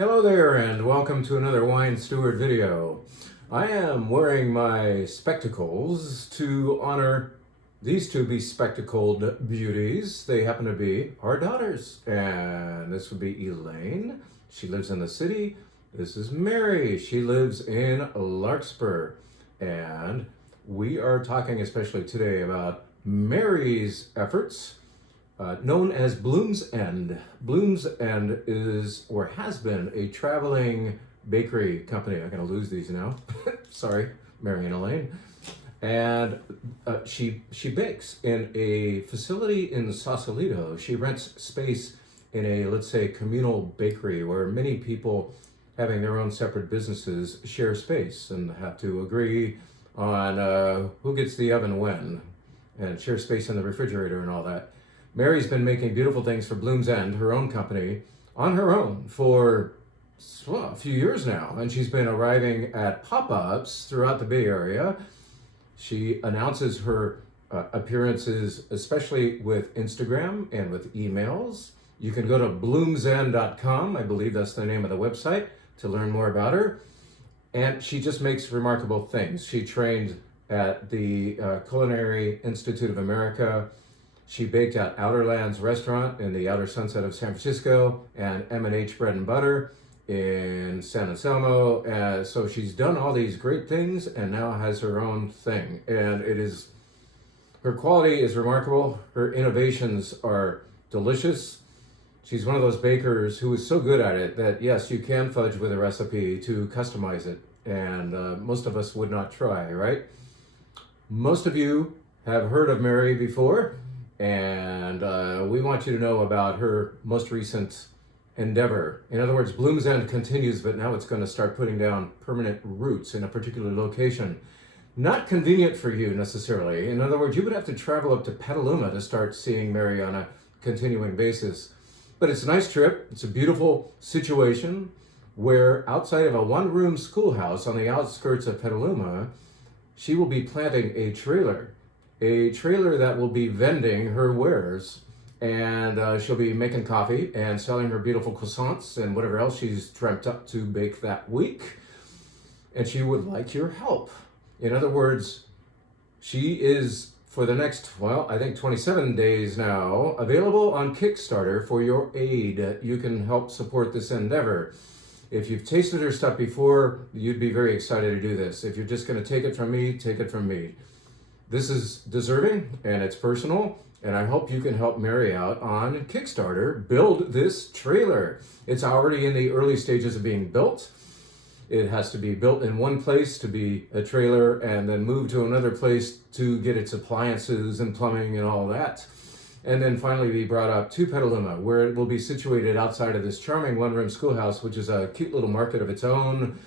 Hello there and welcome to another Wine Steward video. I am wearing my spectacles to honor these two bespectacled beauties. They happen to be our daughters, and this would be Elaine. She lives in the city. This is Mary. She lives in Larkspur. And we are talking especially today about Mary's efforts known as Bloom's End. Bloom's End is, or has been, a traveling bakery company. I'm going to lose these now. Sorry, Mary and Elaine. And she bakes in a facility in Sausalito. She rents space in a, let's say, communal bakery where many people having their own separate businesses share space and have to agree on who gets the oven when and share space in the refrigerator and all that. Mary's been making beautiful things for Bloom's End, her own company, on her own for a few years now. And she's been arriving at pop-ups throughout the Bay Area. She announces her appearances, especially with Instagram and with emails. You can go to bloomsend.com, I believe that's the name of the website, to learn more about her. And she just makes remarkable things. She trained at the Culinary Institute of America. She baked at Outerlands Restaurant in the Outer Sunset of San Francisco and M&H Bread and Butter in San Anselmo. So she's done all these great things and now has her own thing. And her quality is remarkable. Her innovations are delicious. She's one of those bakers who is so good at it that, yes, you can fudge with a recipe to customize it. And most of us would not try, right? Most of you have heard of Mary before. And we want you to know about her most recent endeavor. In other words, Bloom's End continues, but now it's going to start putting down permanent roots in a particular location. Not convenient for you necessarily. In other words, you would have to travel up to Petaluma to start seeing Mary on a continuing basis. But it's a nice trip. It's a beautiful situation where outside of a one-room schoolhouse on the outskirts of Petaluma, she will be planting a trailer that will be vending her wares, and she'll be making coffee and selling her beautiful croissants and whatever else she's dreamt up to bake that week. And she would like your help. In other words, she is, for the next, I think 27 days now, available on Kickstarter for your aid. You can help support this endeavor. If you've tasted her stuff before, you'd be very excited to do this. If you're just going to take it from me, take it from me. This is deserving and it's personal, and I hope you can help Mary out on Kickstarter. Build this trailer. It's already in the early stages of being built. It has to be built in one place to be a trailer and then moved to another place to get its appliances and plumbing and all that. And then finally be brought up to Petaluma, where it will be situated outside of this charming one-room schoolhouse, which is a cute little market of its own.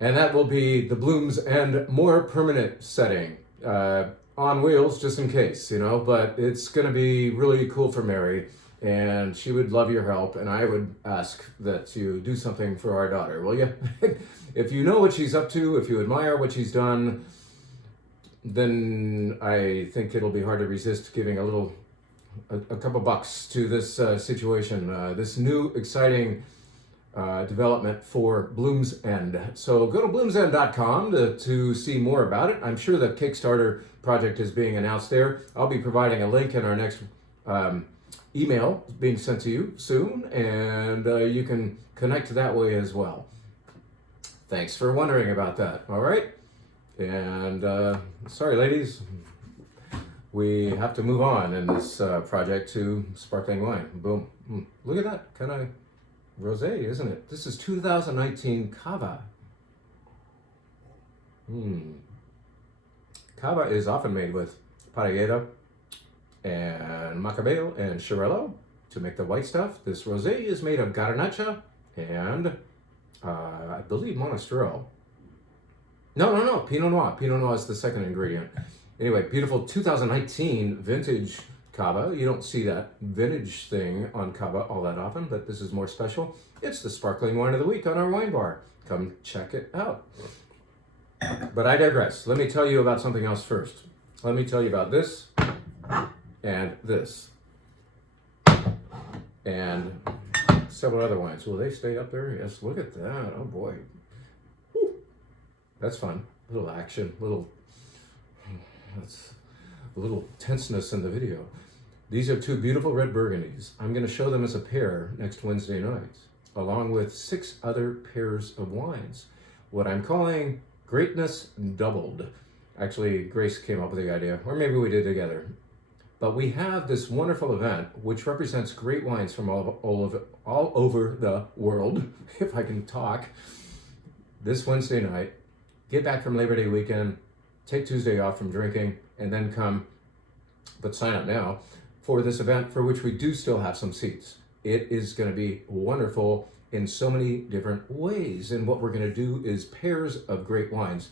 And that will be the Bloom's End more permanent setting. On wheels, just in case, but it's going to be really cool for Mary, and she would love your help, and I would ask that you do something for our daughter, will you? If you know what she's up to, if you admire what she's done, then I think it'll be hard to resist giving a couple bucks to this situation, this new exciting development for Bloom's End. So go to bloomsend.com to see more about it. I'm sure the Kickstarter project is being announced there. I'll be providing a link in our next email being sent to you soon, and you can connect that way as well. Thanks for wondering about that, all right? And sorry, ladies, we have to move on in this project to sparkling wine. Boom. Look at that, kind of rosé, isn't it? This is 2019 Cava. Cava is often made with Parellera and Macabeo and Xarel·lo to make the white stuff. This rosé is made of Garnacha and I believe Monastrell. No, Pinot Noir. Pinot Noir is the second ingredient. Anyway, beautiful 2019 vintage Cava. You don't see that vintage thing on Cava all that often, but this is more special. It's the sparkling wine of the week on our wine bar. Come check it out. But I digress. Let me tell you about something else first. Let me tell you about this and this. And several other wines. Will they stay up there? Yes, look at that. Oh boy. Whew. That's fun. A little action, that's a little tenseness in the video. These are two beautiful red Burgundies. I'm going to show them as a pair next Wednesday night, along with 6 other pairs of wines. What I'm calling Greatness Doubled. Actually, Grace came up with the idea, or maybe we did together. But we have this wonderful event which represents great wines from all over the world, if I can talk, this Wednesday night. Get back from Labor Day weekend, take Tuesday off from drinking, and then come, but sign up now, for this event for which we do still have some seats. It is going to be wonderful in so many different ways. And what we're going to do is pairs of great wines.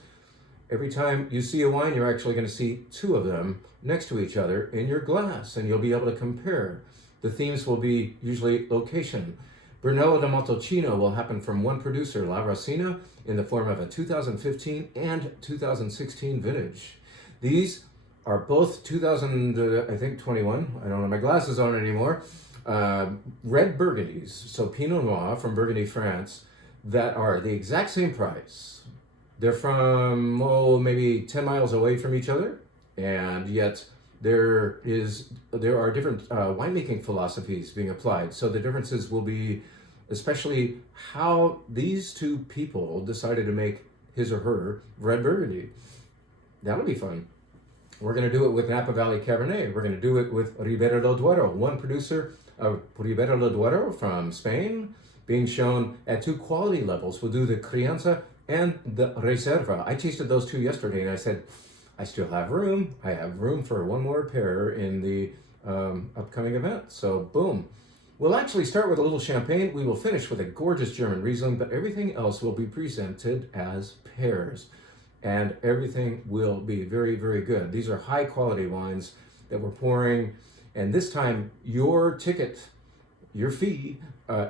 Every time you see a wine, you're actually going to see 2 of them next to each other in your glass, and you'll be able to compare. The themes will be usually location. Brunello di Montalcino will happen from one producer, La Racina, in the form of a 2015 and 2016 vintage. These are both 2021, I don't have my glasses on anymore, red Burgundies, so Pinot Noir from Burgundy, France, that are the exact same price. They're from, maybe 10 miles away from each other, and yet there are different winemaking philosophies being applied. So the differences will be especially how these 2 people decided to make his or her red Burgundy. That'll be fun. We're going to do it with Napa Valley Cabernet. We're going to do it with Ribera del Duero, one producer of Ribera del Duero from Spain, being shown at 2 quality levels. We'll do the Crianza and the Reserva. I tasted those 2 yesterday, and I said, I still have room. I have room for one more pair in the upcoming event. So boom. We'll actually start with a little champagne. We will finish with a gorgeous German Riesling, but everything else will be presented as pairs. And everything will be very, very good. These are high quality wines that we're pouring. And this time, your ticket, your fee,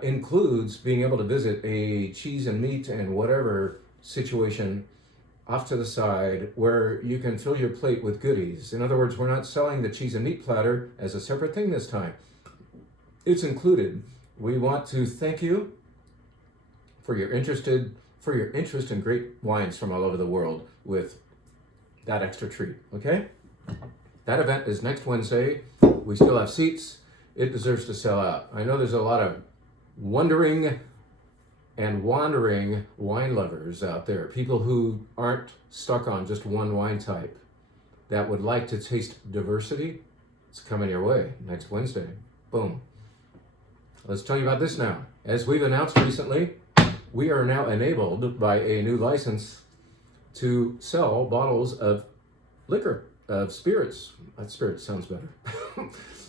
includes being able to visit a cheese and meat and whatever situation off to the side where you can fill your plate with goodies. In other words, we're not selling the cheese and meat platter as a separate thing this time. It's included. We want to thank you for your interest in great wines from all over the world with that extra treat, okay? That event is next Wednesday. We still have seats. It deserves to sell out. I know there's a lot of wondering and wandering wine lovers out there, people who aren't stuck on just one wine type, that would like to taste diversity. It's coming your way next Wednesday. Boom. Let's tell you about this now. As we've announced recently, we are now enabled by a new license to sell bottles of liquor, of spirits. That spirit sounds better.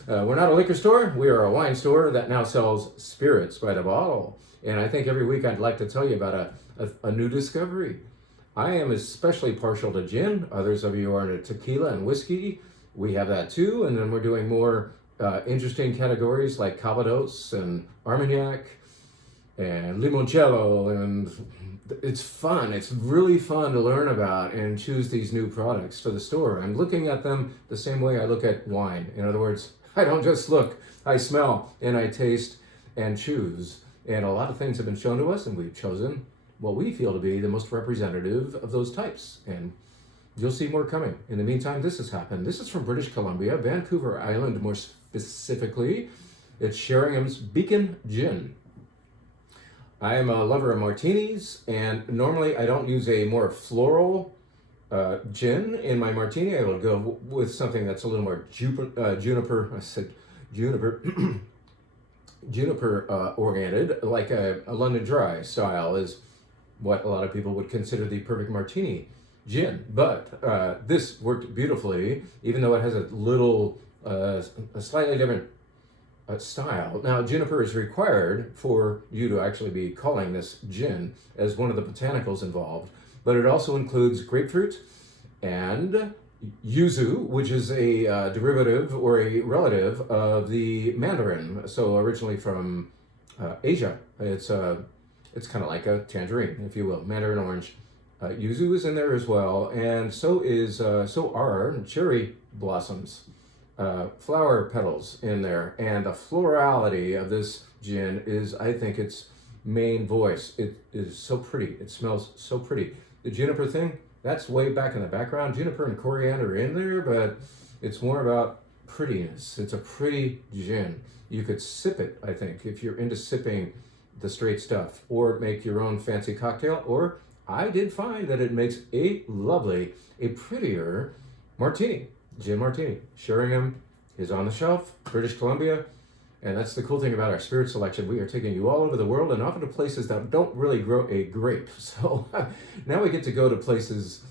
We're not a liquor store. We are a wine store that now sells spirits by the bottle. And I think every week I'd like to tell you about a new discovery. I am especially partial to gin. Others of you are into tequila and whiskey. We have that too. And then we're doing more interesting categories like Calvados and Armagnac and Limoncello, and it's fun. It's really fun to learn about and choose these new products for the store. I'm looking at them the same way I look at wine. In other words, I don't just look, I smell and I taste and choose. And a lot of things have been shown to us, and we've chosen what we feel to be the most representative of those types. And you'll see more coming. In the meantime, this has happened. This is from British Columbia, Vancouver Island more specifically. It's Sheringham's Beacon Gin. I am a lover of martinis, and normally I don't use a more floral gin in my martini. I will go with something that's a little more juniper oriented, like a London Dry style is what a lot of people would consider the perfect martini gin. But this worked beautifully, even though it has a slightly different style. Now, juniper is required for you to actually be calling this gin as one of the botanicals involved, but it also includes grapefruit and yuzu, which is a derivative or a relative of the mandarin. So originally from Asia, it's kind of like a tangerine, if you will, mandarin orange. Yuzu is in there as well, and so are cherry blossoms. flower petals in there, and the florality of this gin is, I think, its main voice. It is so pretty. It smells so pretty. The juniper thing, that's way back in the background. Juniper and coriander are in there, but it's more about prettiness. It's a pretty gin. You could sip it, I think, if you're into sipping the straight stuff, or make your own fancy cocktail, or I did find that it makes a lovely, a prettier martini, gin martini. Sheringham is on the shelf, British Columbia, and that's the cool thing about our spirit selection. We are taking you all over the world and often to places that don't really grow a grape. So now we get to go to places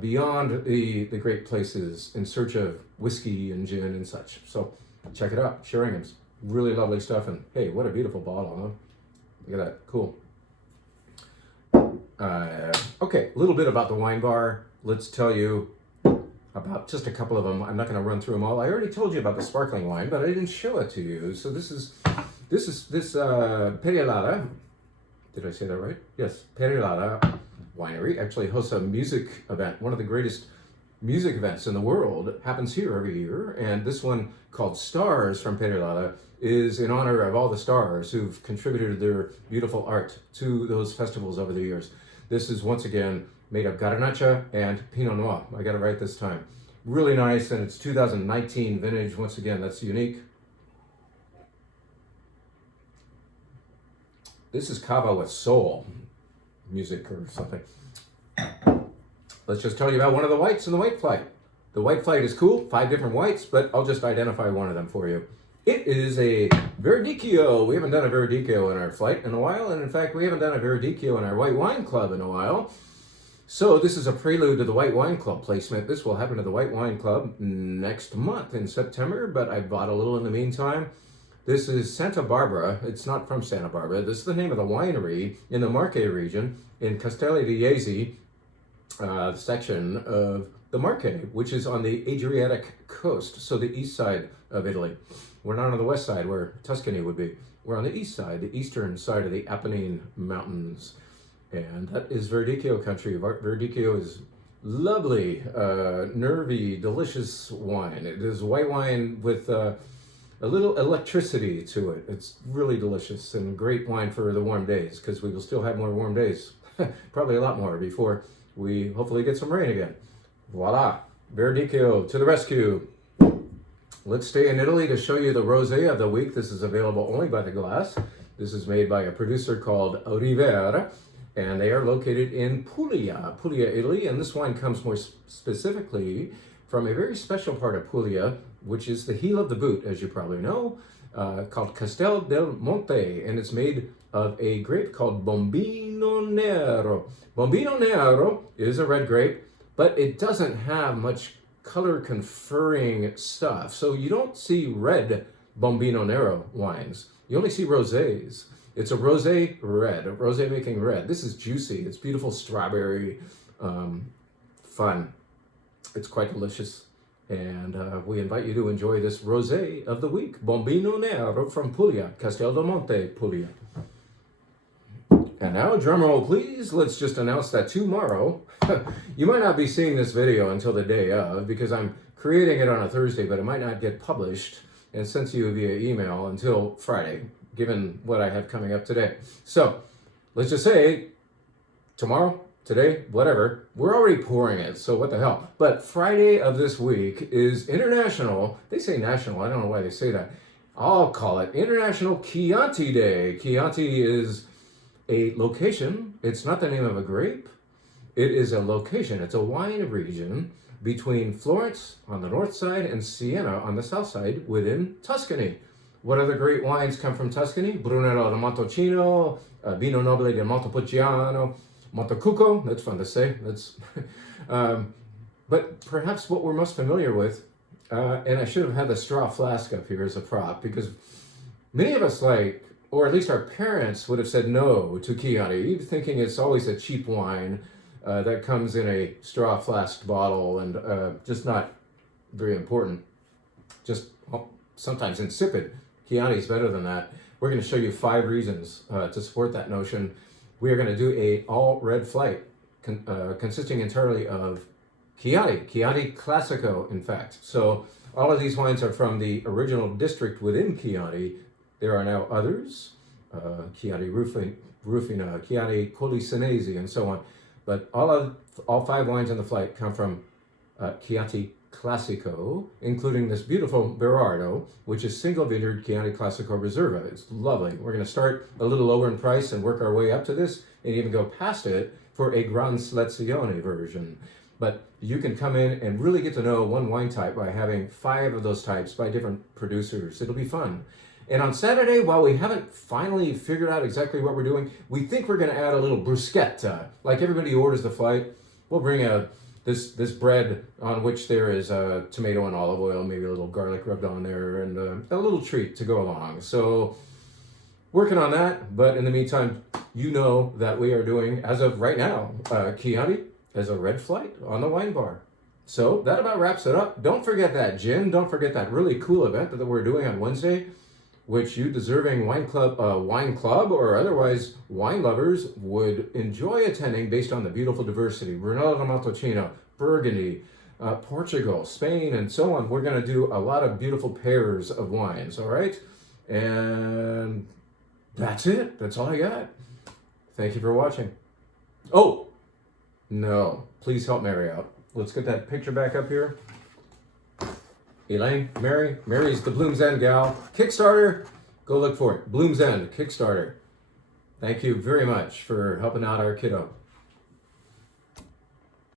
beyond the great places in search of whiskey and gin and such. So check it out, Sheringham's. Really lovely stuff, and hey, what a beautiful bottle, huh? Look at that, cool. Okay, a little bit about the wine bar. Let's tell you about just a couple of them. I'm not going to run through them all. I already told you about the sparkling wine, but I didn't show it to you. So this Perilada. Did I say that right? Yes, Perilada Winery actually hosts a music event. One of the greatest music events in the world happens here every year, and this one called Stars from Perilada is in honor of all the stars who've contributed their beautiful art to those festivals over the years. This is once again made of Garnacha and Pinot Noir. I got it right this time. Really nice, and it's 2019 vintage. Once again, that's unique. This is Cava with soul music or something. Let's just tell you about one of the whites in the white flight. The white flight is cool, 5 different whites, but I'll just identify one of them for you. It is a Verdicchio. We haven't done a Verdicchio in our flight in a while, and in fact, we haven't done a Verdicchio in our White Wine Club in a while. So this is a prelude to the White Wine Club placement. This will happen to the White Wine Club next month in September, but I bought a little in the meantime. This is Santa Barbara. It's not from Santa Barbara. This is the name of the winery in the Marche region in Castelli di Jesi, section of the Marche, which is on the Adriatic coast, so the east side of Italy. We're not on the west side where Tuscany would be. We're on the east side, the eastern side of the Apennine Mountains. And that is Verdicchio country. Verdicchio is lovely, nervy, delicious wine. It is white wine with a little electricity to it. It's really delicious and great wine for the warm days, because we will still have more warm days, probably a lot more, before we hopefully get some rain again. Voila, Verdicchio to the rescue. Let's stay in Italy to show you the rosé of the week. This is available only by the glass. This is made by a producer called Rivera, and they are located in Puglia, Italy. And this wine comes more specifically from a very special part of Puglia, which is the heel of the boot, as you probably know, called Castel del Monte, and it's made of a grape called Bombino Nero. Bombino Nero is a red grape, but it doesn't have much color conferring stuff. So you don't see red Bombino Nero wines. You only see rosés. It's a rosé red, a rosé making red. This is juicy. It's beautiful strawberry fun. It's quite delicious. And we invite you to enjoy this rosé of the week, Bombino Nero from Puglia, Castel del Monte, Puglia. And now, drum roll please, let's just announce that tomorrow, you might not be seeing this video until the day of, because I'm creating it on a Thursday, but it might not get published and sent to you via email until Friday, given what I have coming up today. So, let's just say, tomorrow, today, whatever, we're already pouring it, so what the hell. But Friday of this week is International, they say national, I don't know why they say that. I'll call it International Chianti Day. Chianti is a location. It's not the name of a grape. It is a location. It's a wine region between Florence on the north side and Siena on the south side within Tuscany. What other great wines come from Tuscany? Brunello di Montalcino, Vino Nobile di Montepulciano, Montecucco. That's fun to say. That's, but perhaps what we're most familiar with, and I should have had the straw flask up here as a prop, because many of us like, or at least our parents would have said no to Chianti, thinking it's always a cheap wine that comes in a straw flask bottle and just not very important. Just sometimes insipid. Chianti is better than that. We're going to show you 5 reasons to support that notion. We are going to do a all red flight consisting entirely of Chianti Classico, in fact. So All of these wines are from the original district within Chianti. There are now others, Chianti Rufina, Chianti Colicinese, and so on. But all 5 wines on the flight come from Chianti Classico, including this beautiful Berardo, which is single vineyard Chianti Classico Reserva. It's lovely. We're going to start a little lower in price and work our way up to this, and even go past it for a Gran Selezione version. But you can come in and really get to know one wine type by having 5 of those types by different producers. It'll be fun. And on Saturday, while we haven't finally figured out exactly what we're doing, we think we're going to add a little bruschetta. Like everybody who orders the flight, we'll bring this bread on which there is tomato and olive oil, maybe a little garlic rubbed on there, and a little treat to go along. So working on that, but in the meantime, you know that we are doing, as of right now, Chianti as a red flight on the wine bar. So that about wraps it up. Don't forget that gin. Don't forget that really cool event that we're doing on Wednesday, which you deserving wine club or otherwise wine lovers would enjoy attending based on the beautiful diversity. Brunello di Montalcino, Burgundy, Portugal, Spain, and so on. We're going to do a lot of beautiful pairs of wines, all right? And that's it. That's all I got. Thank you for watching. Oh, no, please help Mary out. Let's get that picture back up here. Elaine, Mary's the Bloom's End gal. Kickstarter, go look for it. Bloom's End, Kickstarter. Thank you very much for helping out our kiddo.